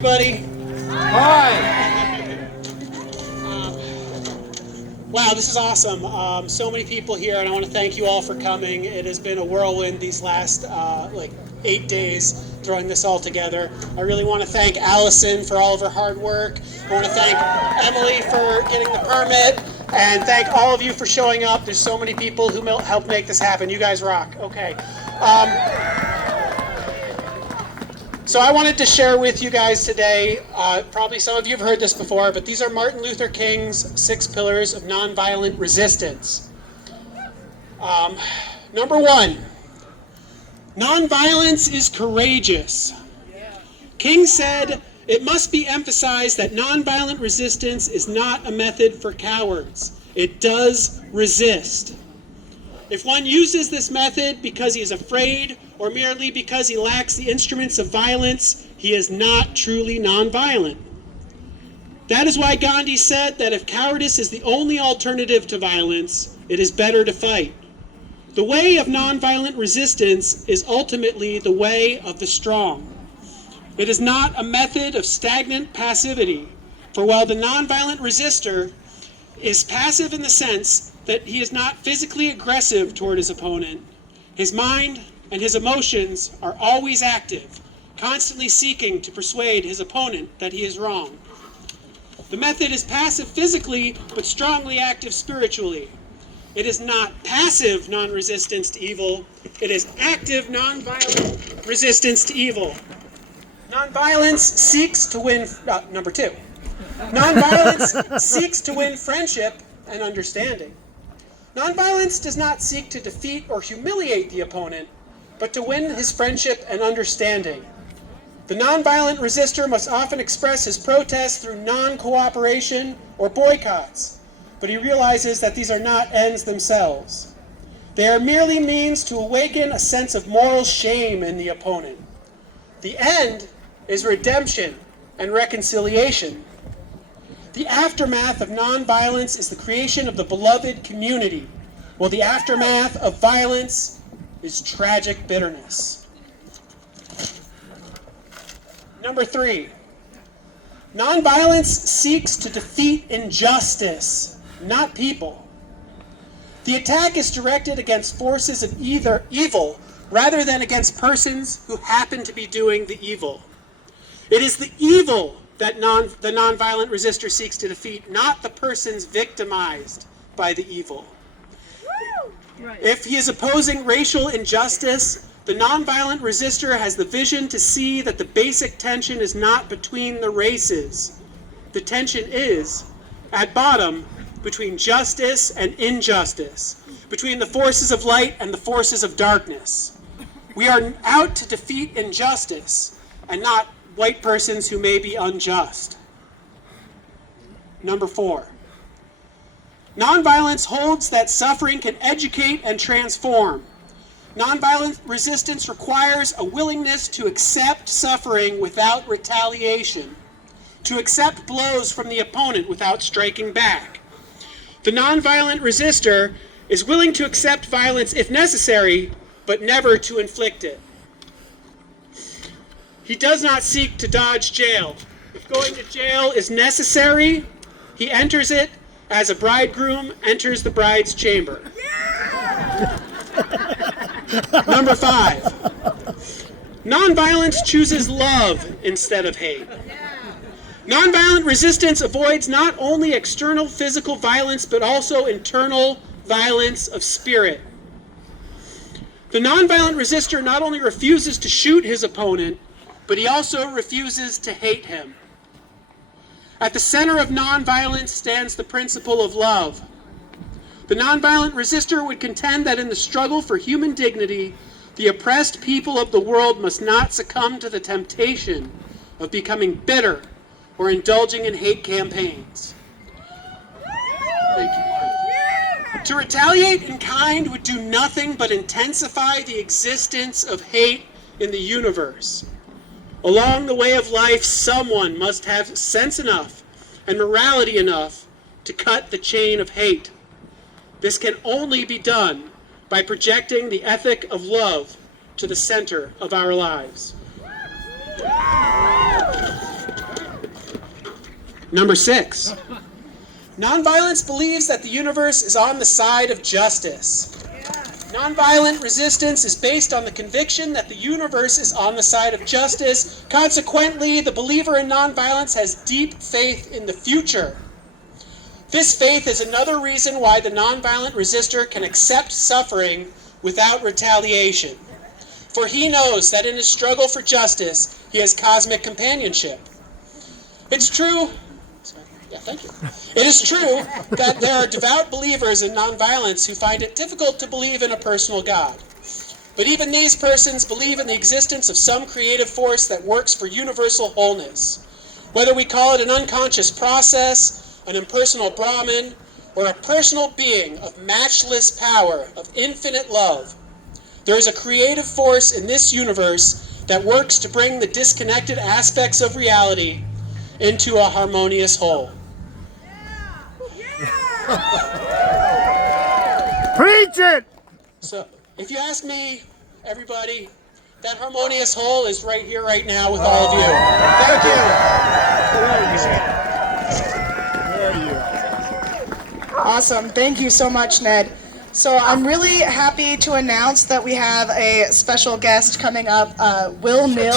Buddy. Hi. Wow, this is awesome. So many people here, and I want to thank you all for coming. It has been a whirlwind these last 8 days throwing this all together. I really want to thank Allison for all of her hard work. I want to thank Emily for getting the permit, and thank all of you for showing up. There's so many people who helped make this happen. You guys rock. Okay. So I wanted to share with you guys today, probably some of you have heard this before, but these are Martin Luther King's 6 pillars of nonviolent resistance. Number 1, nonviolence is courageous. King said, "It must be emphasized that nonviolent resistance is not a method for cowards. It does resist. If one uses this method because he is afraid or merely because he lacks the instruments of violence, he is not truly nonviolent." That is why Gandhi said that if cowardice is the only alternative to violence, it is better to fight. The way of nonviolent resistance is ultimately the way of the strong. It is not a method of stagnant passivity, for while the nonviolent resistor is passive in the sense that he is not physically aggressive toward his opponent, his mind and his emotions are always active, constantly seeking to persuade his opponent that he is wrong. The method is passive physically, but strongly active spiritually. It is not passive non-resistance to evil, it is active nonviolent resistance to evil. Nonviolence seeks to win, number 2. Nonviolence seeks to win friendship and understanding. Nonviolence does not seek to defeat or humiliate the opponent, but to win his friendship and understanding. The nonviolent resistor must often express his protest through non-cooperation or boycotts, but he realizes that these are not ends themselves. They are merely means to awaken a sense of moral shame in the opponent. The end is redemption and reconciliation. The aftermath of nonviolence is the creation of the beloved community, while the aftermath of violence is tragic bitterness. Number 3, nonviolence seeks to defeat injustice, not people. The attack is directed against forces of either evil rather than against persons who happen to be doing the evil. It is the evil that the nonviolent resistor seeks to defeat, not the persons victimized by the evil. Right. If he is opposing racial injustice, the nonviolent resistor has the vision to see that the basic tension is not between the races. The tension is, at bottom, between justice and injustice, between the forces of light and the forces of darkness. We are out to defeat injustice and not white persons who may be unjust. Number 4, nonviolence holds that suffering can educate and transform. Nonviolent resistance requires a willingness to accept suffering without retaliation, to accept blows from the opponent without striking back. The nonviolent resistor is willing to accept violence if necessary, but never to inflict it. He does not seek to dodge jail. If going to jail is necessary, he enters it as a bridegroom enters the bride's chamber. Yeah! Number 5, nonviolence chooses love instead of hate. Nonviolent resistance avoids not only external physical violence, but also internal violence of spirit. The nonviolent resistor not only refuses to shoot his opponent, but he also refuses to hate him. At the center of nonviolence stands the principle of love. The nonviolent resistor would contend that in the struggle for human dignity, the oppressed people of the world must not succumb to the temptation of becoming bitter or indulging in hate campaigns. Thank you. To retaliate in kind would do nothing but intensify the existence of hate in the universe. Along the way of life, someone must have sense enough and morality enough to cut the chain of hate. This can only be done by projecting the ethic of love to the center of our lives. Number 6. Nonviolence believes that the universe is on the side of justice. Nonviolent resistance is based on the conviction that the universe is on the side of justice. Consequently, the believer in nonviolence has deep faith in the future. This faith is another reason why the nonviolent resistor can accept suffering without retaliation. For he knows that in his struggle for justice, he has cosmic companionship. It's true. Yeah, thank you. It is true that there are devout believers in nonviolence who find it difficult to believe in a personal God. But even these persons believe in the existence of some creative force that works for universal wholeness. Whether we call it an unconscious process, an impersonal Brahman, or a personal being of matchless power, of infinite love, there is a creative force in this universe that works to bring the disconnected aspects of reality into a harmonious whole. Preach it! So, if you ask me, everybody, that harmonious whole is right here, right now with all of you. Thank you. Awesome. Thank you so much, Ned. So I'm really happy to announce that we have a special guest coming up, Will Mill.